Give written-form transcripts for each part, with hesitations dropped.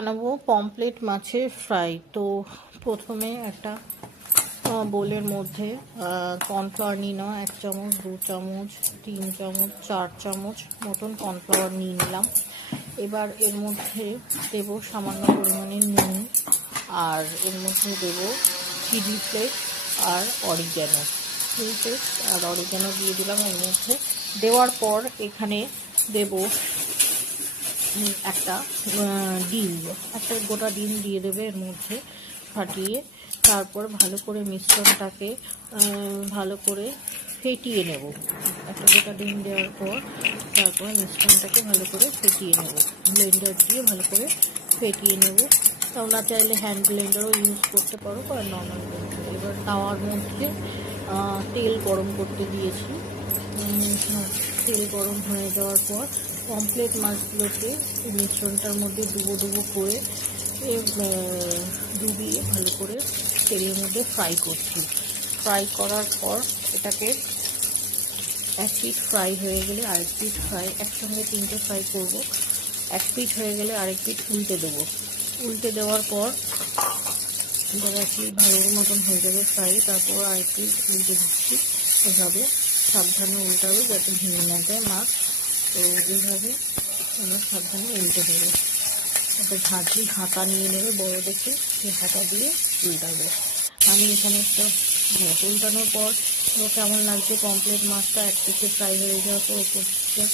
বানাবো পমফ্রেট মাছের ফ্রাই। তো প্রথমে একটা বোলের মধ্যে কর্নফ্লাওয়ার নিয়ে নেওয়া 1 চামচ, 2 চামচ, 3 চামচ, 4 চামচ মতন কর্নফ্লাওয়ার নিয়ে নিলাম। এবার এর মধ্যে দেব সামান্য পরিমাণে নুন, আর এর মধ্যে দেব চিলি ফ্লেক্স আর অরিগ্যানো। চিলি ফ্লেক্স আর অরিগ্যানো দিয়ে দিলাম এর মধ্যে। দেওয়ার পর এখানে দেব একটা ডিম, একটা গোটা ডিম দিয়ে দেবে এর মধ্যে ফাটিয়ে। তারপর ভালো করে মিশ্রণটাকে ভালো করে ফেটিয়ে নেব। একটা গোটা ডিম দেওয়ার পর তারপর মিশ্রণটাকে ভালো করে ফেটিয়ে নেব, ব্লেন্ডার দিয়ে ভালো করে ফেটিয়ে নেব। তোমরা চাইলে হ্যান্ড ব্লেন্ডারও ইউজ করতে পারো বা নর্মাল ব্লেন্ডার। এবার তাওয়ার মধ্যে তেল গরম করতে দিয়েছি। তেল গরম হয়ে যাওয়ার পর পমফ্রেট মাছগুলোকে মিশ্রণটার মধ্যে ডুবো করে ডুবিয়ে ভালো করে তেলের মধ্যে ফ্রাই করছি। ফ্রাই করার পর এটাকে এক পিঠ ফ্রাই হয়ে গেলে আরেক পিঠ ফ্রাই, একসঙ্গে 3টে ফ্রাই করব। এক পিঠ হয়ে গেলে আরেক পিঠ উল্টে দেবো। উল্টে দেওয়ার পর ভালো মতন হয়ে যাবে ফ্রাই। তারপর আরেক পিঠ উল্টে দিচ্ছি। এভাবে সাবধানে উল্টাবে যাতে ভেঙে না যায় মাছ। তো এইভাবে আমরা সাবধানে উল্টে দেবো। একটা হাতা নিয়ে নেবে বড় দেখে, সেই হাতা দিয়ে উল্টাবে। আমি এখানে একটা উল্টানোর পর কেমন লাগছে পমফ্রেট মাছটা এক পিঠে ফ্রাই হয়ে যাওয়ার পর ওপর থেকে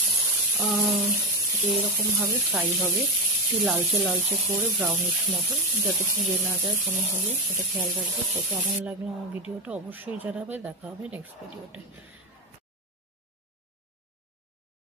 এরকমভাবে ফ্রাই হবে, একটু লালচে লালচে করে ব্রাউনিশ মতন, যাতে পুড়ে না যায় কোনোভাবে, সেটা খেয়াল রাখবে। তো কেমন লাগলো আমার ভিডিওটা অবশ্যই জানাবে। দেখা হবে নেক্সট ভিডিওতে।